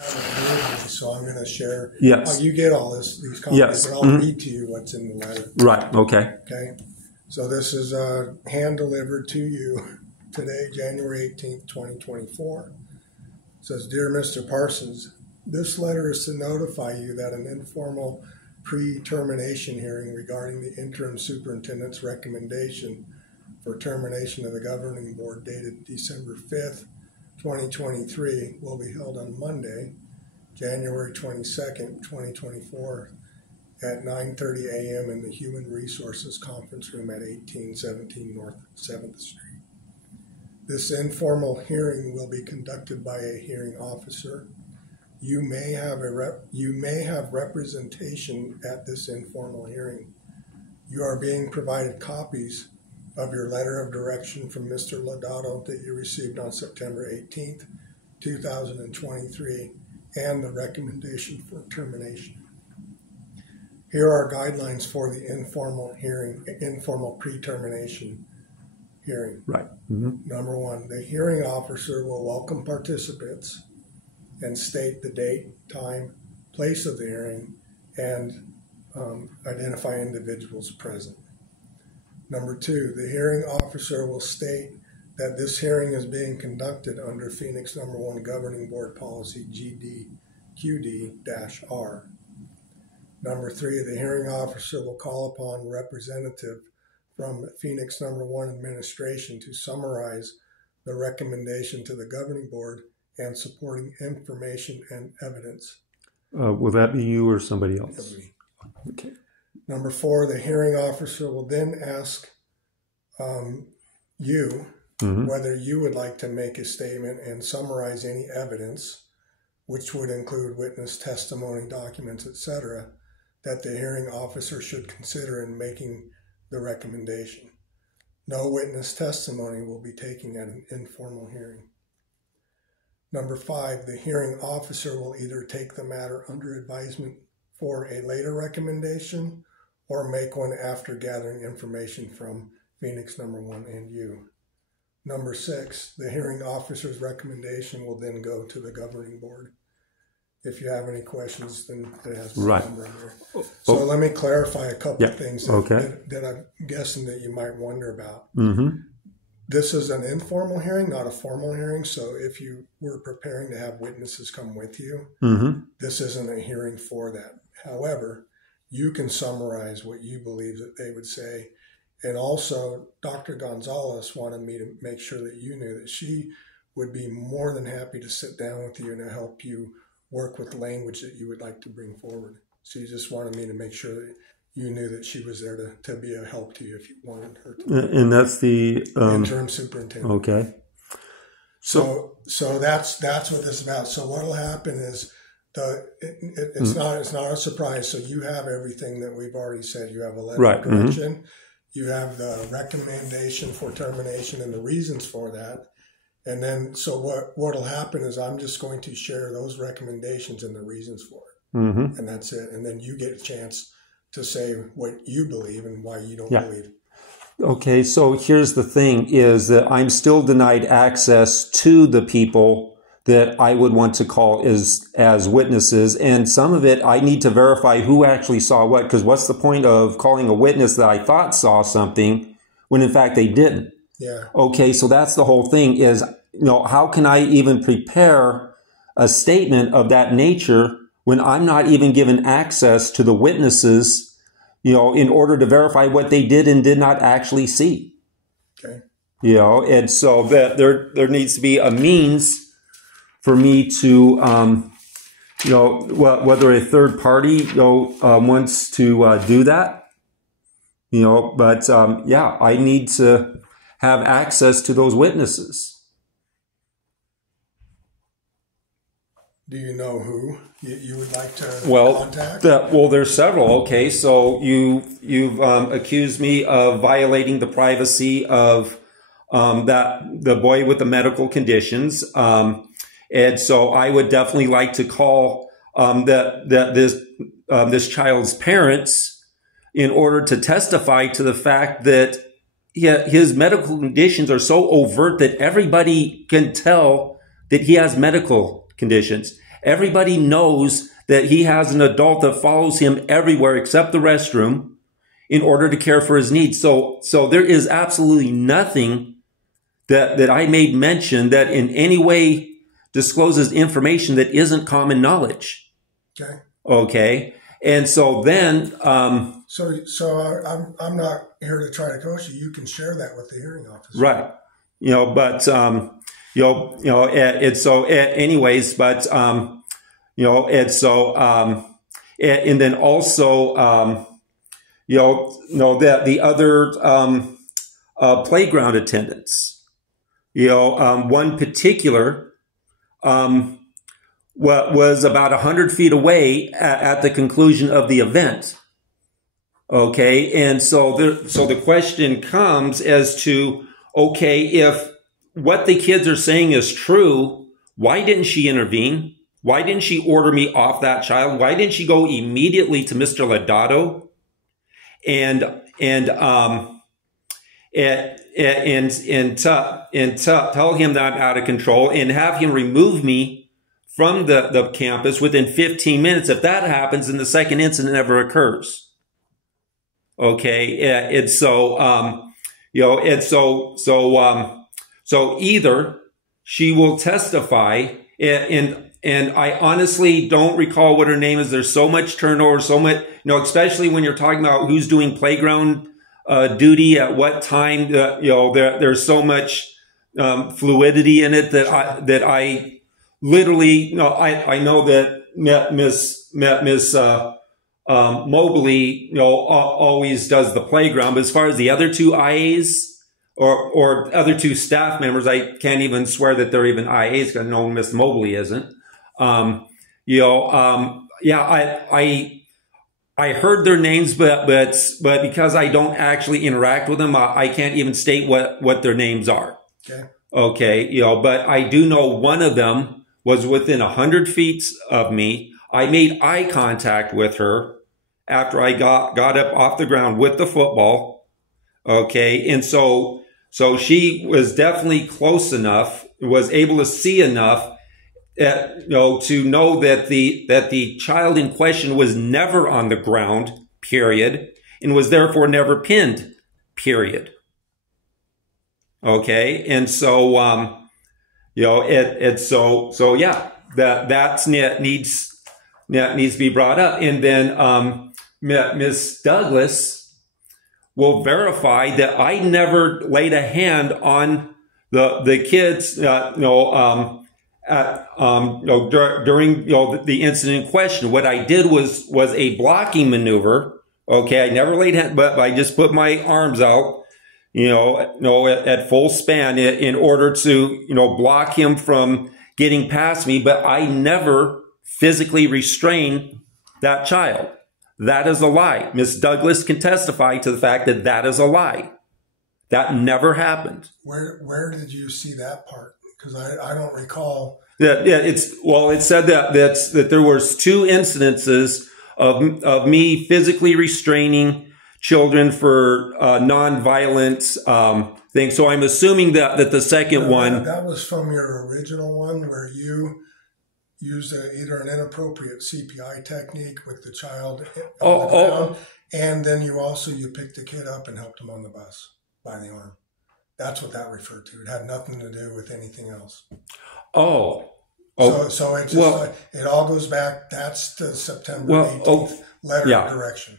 So I'm going to share. Yes. You get all these copies, Yes. but I'll read to you what's in the letter. Right. Okay. Okay. So this is hand delivered to you today, January 18th, 2024. It says, "Dear Mr. Parsons, this letter is to notify you that an informal pre-termination hearing regarding the interim superintendent's recommendation for termination of the governing board dated December 5th, 2023 will be held on Monday, January 22nd, 2024 at 9:30 a.m. in the Human Resources Conference Room at 1817 North 7th Street. This informal hearing will be conducted by a hearing officer. You may have representation at this informal hearing. You are being provided copies of your letter of direction from Mr. Lodato that you received on September 18th, 2023, and the recommendation for termination. Here are guidelines for the informal pre-termination hearing. Right. Mm-hmm. Number one, the hearing officer will welcome participants and state the date, time, place of the hearing, and identify individuals present. Number two, the hearing officer will state that this hearing is being conducted under Phoenix No. 1 Governing Board Policy GDQD-R. Number three, the hearing officer will call upon a representative from Phoenix No. 1 administration to summarize the recommendation to the governing board and supporting information and evidence. Will that be you or somebody else? Okay. Number four, the hearing officer will then ask you whether you would like to make a statement and summarize any evidence, which would include witness testimony, documents, etc., that the hearing officer should consider in making the recommendation. No witness testimony will be taken at an informal hearing. Number five, the hearing officer will either take the matter under advisement for a later recommendation or make one after gathering information from Phoenix No. 1 and you. Number six, the hearing officer's recommendation will then go to the governing board. If you have any questions, then it has my number in there. So let me clarify a couple of things that I'm guessing that you might wonder about. This is an informal hearing, not a formal hearing. So if you were preparing to have witnesses come with you, this isn't a hearing for that. However, you can summarize what you believe that they would say. And also, Dr. Gonzalez wanted me to make sure that you knew that she would be more than happy to sit down with you and to help you work with language that you would like to bring forward. So you just wanted me to make sure that you knew that she was there to be a help to you if you wanted her to. And that's the interim superintendent. Okay. So that's what this is about. So what will happen is it's not a surprise. So you have everything that we've already said. You have a letter of direction. You have the recommendation for termination and the reasons for that. And then, so what will happen is I'm just going to share those recommendations and the reasons for it. And that's it. And then you get a chance to say what you believe and why you don't believe. Okay, so here's the thing is that I'm still denied access to the people that I would want to call as witnesses. And some of it, I need to verify who actually saw what, because what's the point of calling a witness that I thought saw something when in fact they didn't? Yeah. Okay, so that's the whole thing is, how can I even prepare a statement of that nature when I'm not even given access to the witnesses, in order to verify what they did and did not actually see? Okay. And so that there needs to be a means for me to, whether a third party, wants to do that, but I need to have access to those witnesses. Do you know who you would like to contact? There's several. Okay, so you've accused me of violating the privacy of the boy with the medical conditions, and so I would definitely like to call this child's parents in order to testify to the fact that his medical conditions are so overt that everybody can tell that he has medical conditions. Everybody knows that he has an adult that follows him everywhere except the restroom in order to care for his needs. So there is absolutely nothing that I made mention that in any way discloses information that isn't common knowledge. Okay. Okay. And so then, so I'm not here to try to coach you. You can share that with the hearing officer. Right. But, and so anyways, but, and so, and then also, that the other, playground attendants, one particular, was about 100 feet away at the conclusion of the event. Okay. And so the question comes as to, okay, if what the kids are saying is true, why didn't she intervene? Why didn't she order me off that child? Why didn't she go immediately to Mr. Lodato and tell him that I'm out of control and have him remove me from the campus within 15 minutes? If that happens, then the second incident never occurs. Okay. And so, so either she will testify, and I honestly don't recall what her name is. There's so much turnover, so much, especially when you're talking about who's doing playground duty at what time. There's so much fluidity in it that I literally, I know that Miss Mobley, always does the playground. But as far as the other two IAs or other two staff members, I can't even swear that they're even IAs because I know Miss Mobley isn't. I heard their names, but because I don't actually interact with them, I can't even state what their names are. Okay. But I do know one of them was within 100 feet of me. I made eye contact with her after I got up off the ground with the football. Okay. And so she was definitely close enough, was able to see enough, to know that the child in question was never on the ground, period, and was therefore never pinned, period. Okay. And so, that needs to be brought up. And then, Miss Douglas will verify that I never laid a hand on the kids, during the incident in question. What I did was a blocking maneuver. Okay, I never laid hand, but I just put my arms out, at full span in order to block him from getting past me. But I never physically restrained that child. That is a lie. Miss Douglas can testify to the fact that that is a lie. That never happened. Where did you see that part? Because I don't recall. It said that there was two incidences of me physically restraining children for non-violent things. So I'm assuming that the second one. That was from your original one where you used either an inappropriate CPI technique with the child on the ground, and then you picked the kid up and helped him on the bus by the arm. That's what that referred to. It had nothing to do with anything else. So it just it all goes back. That's the September 18th letter of direction.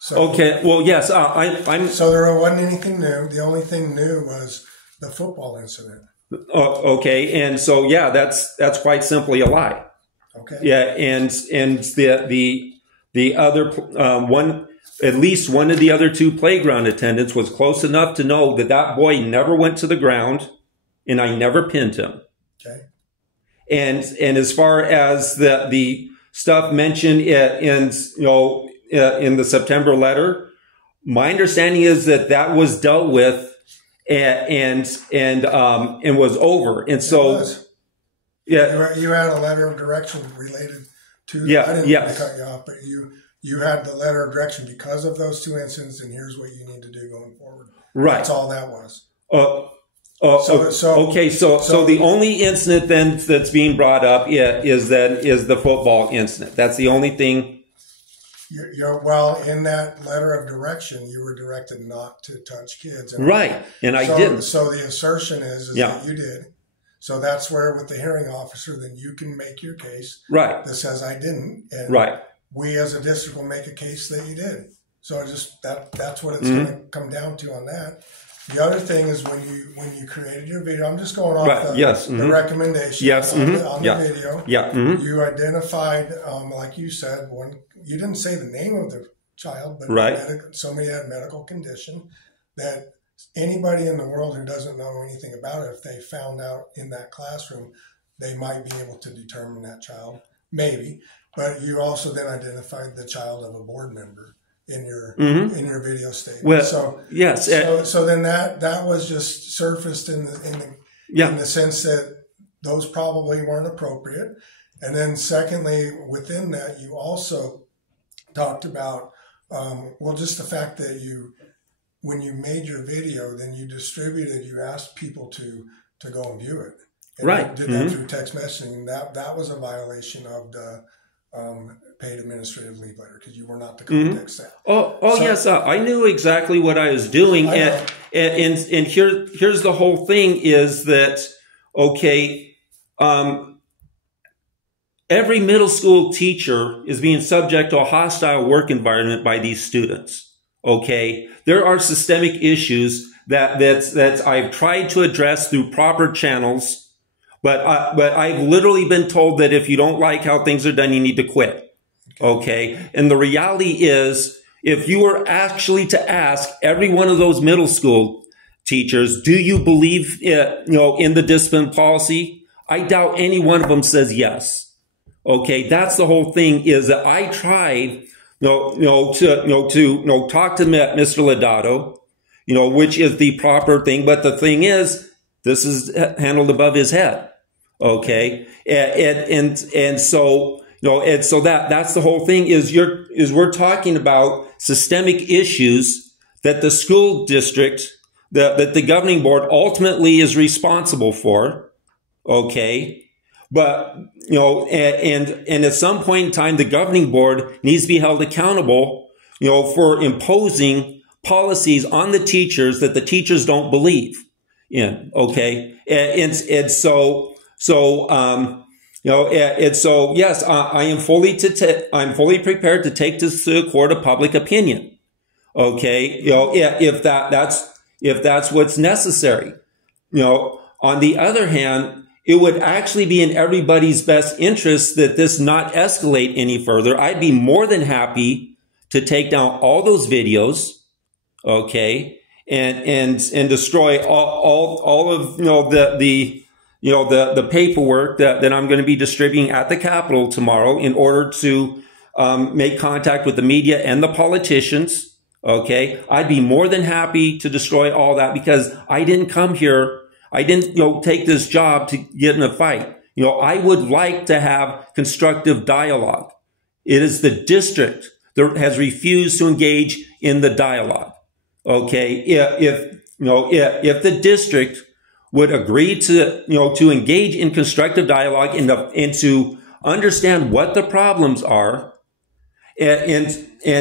So, okay. Well, yes. I'm. So there wasn't anything new. The only thing new was the football incident. Okay. And so that's quite simply a lie. Okay. Yeah. And the other one. At least one of the other two playground attendants was close enough to know that boy never went to the ground, and I never pinned him. Okay. And as far as the stuff mentioned in the September letter, my understanding is that was dealt with and was over. And so, yeah, you had a letter of direction related to. Yeah. I didn't mean to cut you off, but you had the letter of direction because of those two incidents, and here's what you need to do going forward. Right. That's all that was. Okay, so the only incident then that's being brought up is the football incident. That's the only thing. Well, in that letter of direction, you were directed not to touch kids. Right, and I didn't. So the assertion is that you did. So that's where, with the hearing officer, then you can make your case. Right. That says I didn't. And right. We as a district will make a case that you did. So that's what it's going to come down to on that. The other thing is when you created your video, I'm just going off the recommendation on the video. Yeah. You identified, like you said, you didn't say the name of the child, but somebody had a medical condition that anybody in the world who doesn't know anything about it, if they found out in that classroom, they might be able to determine that child, maybe. But you also then identified the child of a board member in your video statement. Well, so then that was just surfaced in the sense that those probably weren't appropriate. And then secondly, within that, you also talked about just the fact that when you made your video, then you asked people to go and view it. And you did that through text messaging. That was a violation of the paid administrative leave letter because you were not the context staff. Yes, I knew exactly what I was doing, and here's the whole thing: is that every middle school teacher is being subject to a hostile work environment by these students. Okay, there are systemic issues that I've tried to address through proper channels. But I've literally been told that if you don't like how things are done, you need to quit. Okay. And the reality is, if you were actually to ask every one of those middle school teachers, do you believe, in the discipline policy? I doubt any one of them says yes. Okay. That's the whole thing, is that I tried, to talk to Mr. Lodato, which is the proper thing. But the thing is, this is handled above his head. Okay. And so that's the whole thing is we're talking about systemic issues that the school district, that the governing board ultimately is responsible for. Okay. But, and at some point in time, the governing board needs to be held accountable, for imposing policies on the teachers that the teachers don't believe in. Okay. Yes, I am I'm fully prepared to take this to a court of public opinion. Okay. If that's what's necessary. On the other hand, it would actually be in everybody's best interest that this not escalate any further. I'd be more than happy to take down all those videos. Okay. And destroy all of, the paperwork that I'm going to be distributing at the Capitol tomorrow in order to make contact with the media and the politicians. Okay. I'd be more than happy to destroy all that because I didn't come here. I didn't, take this job to get in a fight. I would like to have constructive dialogue. It is the district that has refused to engage in the dialogue. Okay. If the district would agree to engage in constructive dialogue and to understand what the problems are and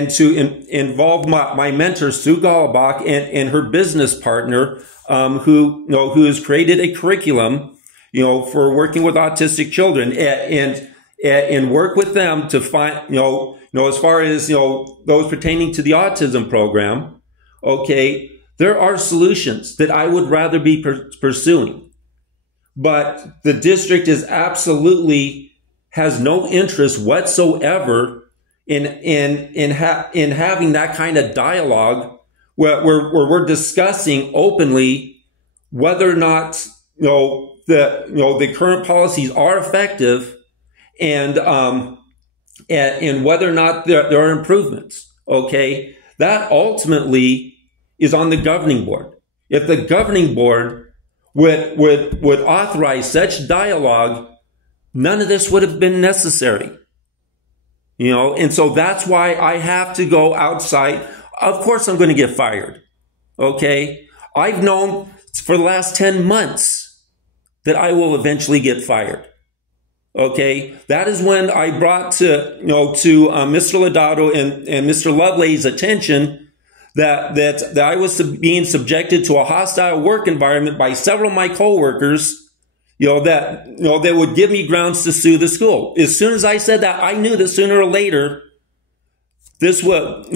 to involve my mentor, Sue Gallabach, and her business partner, who has created a curriculum, for working with autistic children and work with them to find, as far as, those pertaining to the autism program. Okay, there are solutions that I would rather be pursuing, but the district has no interest whatsoever in having that kind of dialogue where we're discussing openly whether or not the current policies are effective and whether or not there are improvements. Okay, that ultimately is on the governing board. If the governing board would authorize such dialogue, none of this would have been necessary. And so that's why I have to go outside. Of course I'm going to get fired. Okay. I've known for the last 10 months that I will eventually get fired. Okay, that is when I brought to Mr. Lodato and Mr. Loveley's attention that I was being subjected to a hostile work environment by several of my coworkers, that would give me grounds to sue the school. As soon as I said that, I knew that sooner or later this was,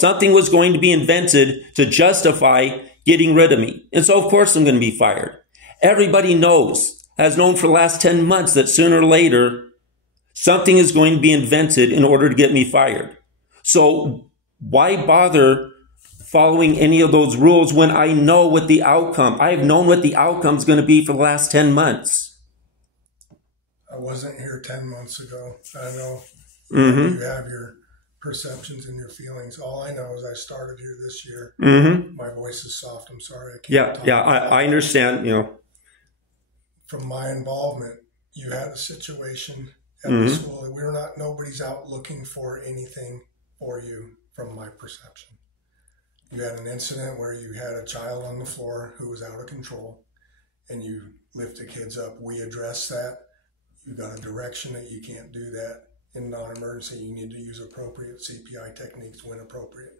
something was going to be invented to justify getting rid of me. And so, of course, I'm going to be fired. Everybody has known for the last 10 months that sooner or later, something is going to be invented in order to get me fired. So why bother following any of those rules when I know what the outcome, I have known what the outcome is going to be for the last 10 months. I wasn't here 10 months ago. I know Mm-hmm. you have your perceptions and your feelings. All I know is I started here this year. Mm-hmm. My voice is soft. I'm sorry. I can't talk. I understand, From my involvement, you had a situation at Mm-hmm. the school. Nobody's out looking for anything for you from my perception. You had an incident where you had a child on the floor who was out of control and you lifted kids up. We addressed that. You got a direction that you can't do that in non-emergency. You need to use appropriate CPI techniques when appropriate.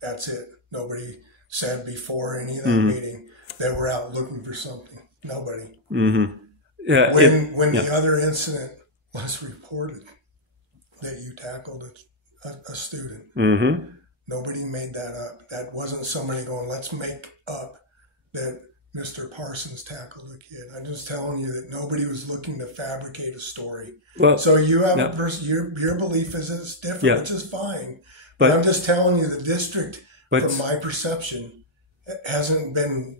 That's it. Nobody said before any of that Mm-hmm. meeting that we're out looking for something. Nobody. Mm-hmm. Yeah, When the other incident was reported that you tackled a student, Mm-hmm. nobody made that up. That wasn't somebody going, let's make up that Mr. Parsons tackled a kid. I'm just telling you that nobody was looking to fabricate a story. Well, So you have yeah. your belief is that it's different, Yeah. which is fine. But- But I'm just telling you the district, But- from my perception, hasn't been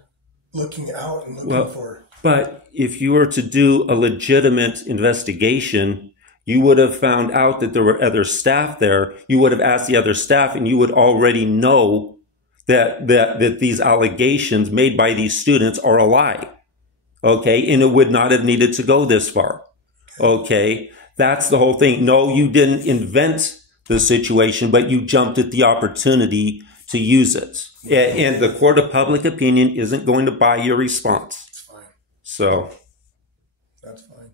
looking out and looking for. But if you were to do a legitimate investigation, you would have found out that there were other staff there. You would have asked the other staff, and you would already know that these allegations made by these students are a lie. Okay, and it would not have needed to go this far. Okay, that's the whole thing. No, you didn't invent the situation, but you jumped at the opportunity to use it. And the court of public opinion isn't going to buy your response. It's fine. So, That's fine.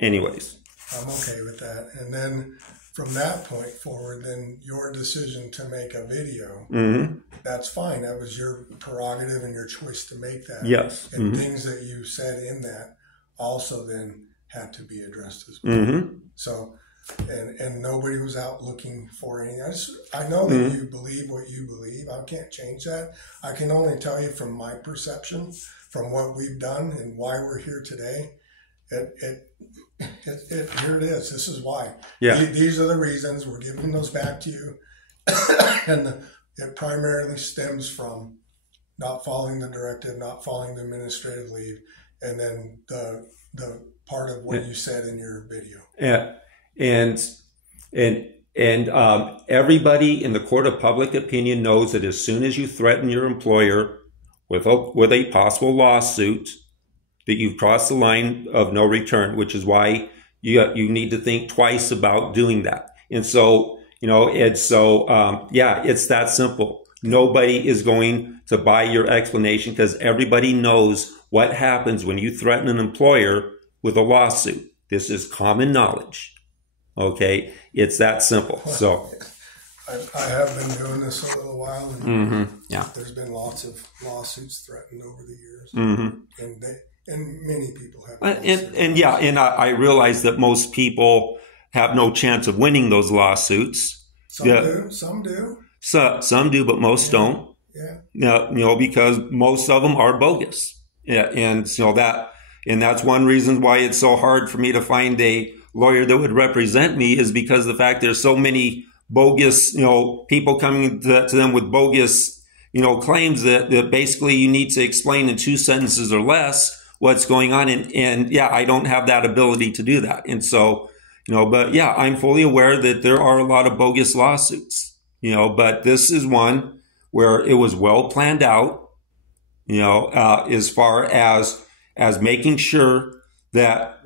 anyways. I'm okay with that. And then from that point forward, then your decision to make a video, Mm-hmm. that's fine. That was your prerogative and your choice to make that. Yes. And Mm-hmm. things that you said in that also then had to be addressed as well. Mm-hmm. So, and nobody was out looking for any. I know that Mm-hmm. you believe what you believe. I can't change that. I can only tell you from my perception, from what we've done and why we're here today. Here it is. This is why. Yeah. These are the reasons. We're giving those back to you. And it primarily stems from not following the directive, not following the administrative leave, and then the part of what you said in your video. Yeah. And everybody in the court of public opinion knows that as soon as you threaten your employer with a possible lawsuit, that you've crossed the line of no return, which is why you need to think twice about doing that. And so, it's that simple. Nobody is going to buy your explanation because everybody knows what happens when you threaten an employer with a lawsuit. This is common knowledge. Okay, it's that simple. So, I have been doing this a little while, and yeah, there's been lots of lawsuits threatened over the years, and many people have. And I realize that most people have no chance of winning those lawsuits. Some do, some do. Some do, but most don't. Yeah. Because most of them are bogus. Yeah, and that's one reason why it's so hard for me to find a lawyer that would represent me, is because of the fact there's so many bogus, people coming to them with bogus, claims that basically you need to explain in 2 sentences or less what's going on. And I don't have that ability to do that. And so, but yeah, I'm fully aware that there are a lot of bogus lawsuits, but this is one where it was well planned out, as far as making sure that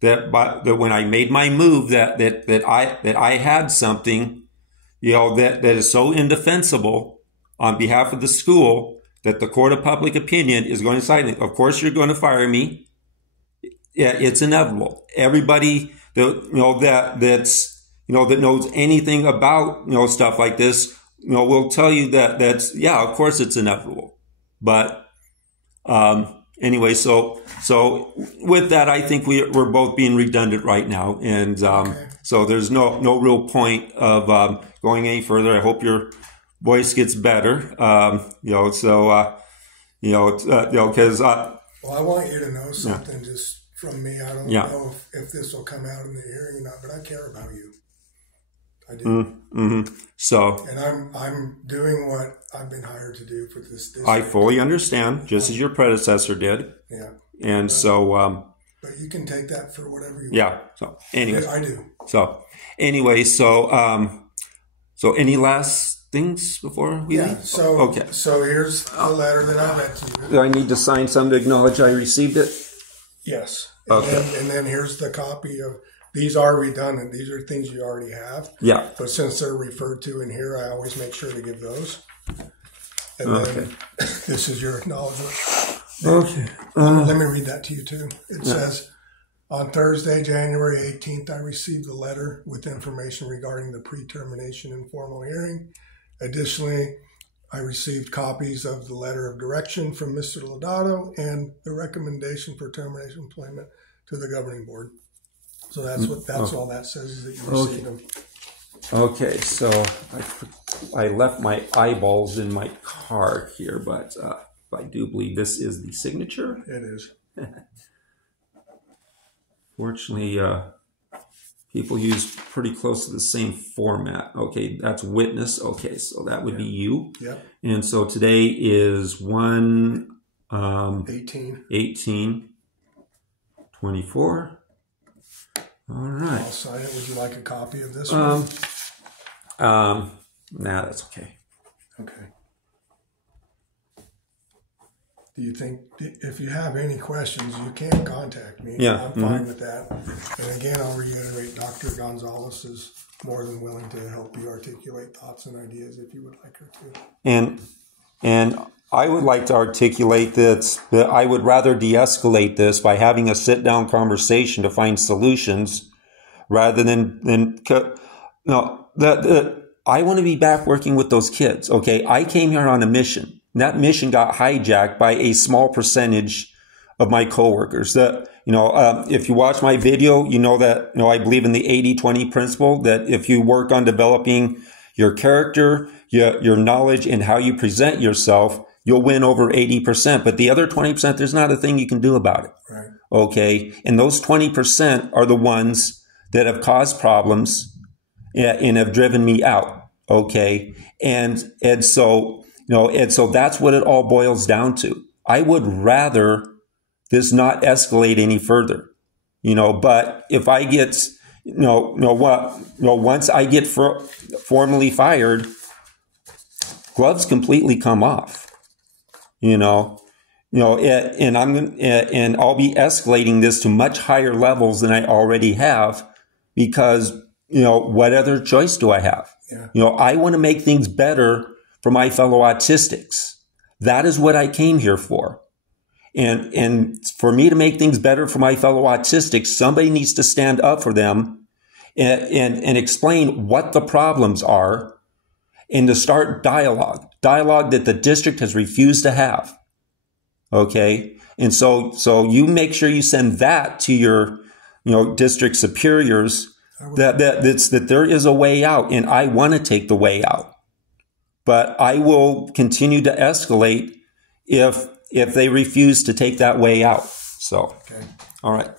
that when I made my move that I had something, that is so indefensible on behalf of the school that the court of public opinion is going to decide. Of course, you're going to fire me. Yeah, it's inevitable. Everybody that knows anything about stuff like this, will tell you that's of course it's inevitable. But anyway, so with that, I think we're both being redundant right now, and so there's no real point of going any further. I hope your voice gets better. Because well, I want you to know something just from me. I don't know if this will come out in the hearing or not, but I care about you. I do. Mm-hmm. So, and I'm doing what I've been hired to do for this. I fully understand, just as your predecessor did. Yeah. And but you can take that for whatever you want. Yeah. So anyway, I do. So anyway, so any last things before we leave? So okay. So here's the letter that I read to you. Do I need to sign some to acknowledge I received it? Yes. Okay. And then here's the copy of. These are redundant. These are things you already have. Yeah. But since they're referred to in here, I always make sure to give those. And then this is your acknowledgement. Okay. Let me read that to you too. It says, on Thursday, January 18th, I received a letter with information regarding the pre-termination informal hearing. Additionally, I received copies of the letter of direction from Mr. Lodato and the recommendation for termination of employment to the governing board. So that's all that says is that you received them. Okay, so I left my eyeballs in my car here, but I do believe this is the signature. It is. Fortunately, people use pretty close to the same format. Okay, that's witness. Okay, so that would be you. Yep. And so today is 1/18/24. All right. I'll sign it. Would you like a copy of this one? Nah, that's okay. Okay. Do you think, if you have any questions, you can contact me. Yeah. I'm fine with that. And again, I'll reiterate, Dr. Gonzalez is more than willing to help you articulate thoughts and ideas if you would like her to. And I would like to articulate that I would rather de-escalate this by having a sit-down conversation to find solutions rather than I want to be back working with those kids. Okay, I came here on a mission. That mission got hijacked by a small percentage of my coworkers. If you watch my video, you know that I believe in the 80-20 principle. That if you work on developing your character, your knowledge, and how you present yourself, you'll win over 80%. But the other 20%, there's not a thing you can do about it. Right. Okay. And those 20% are the ones that have caused problems and have driven me out. Okay. And so that's what it all boils down to. I would rather this not escalate any further, but if I get, once I get formally fired, gloves completely come off. And I'll be escalating this to much higher levels than I already have because, what other choice do I have? Yeah. I want to make things better for my fellow autistics. That is what I came here for. And for me to make things better for my fellow autistics, somebody needs to stand up for them and explain what the problems are and to start dialogue that the district has refused to have. Okay. And so you make sure you send that to your, district superiors that there is a way out, and I want to take the way out, but I will continue to escalate if they refuse to take that way out. So, okay. All right.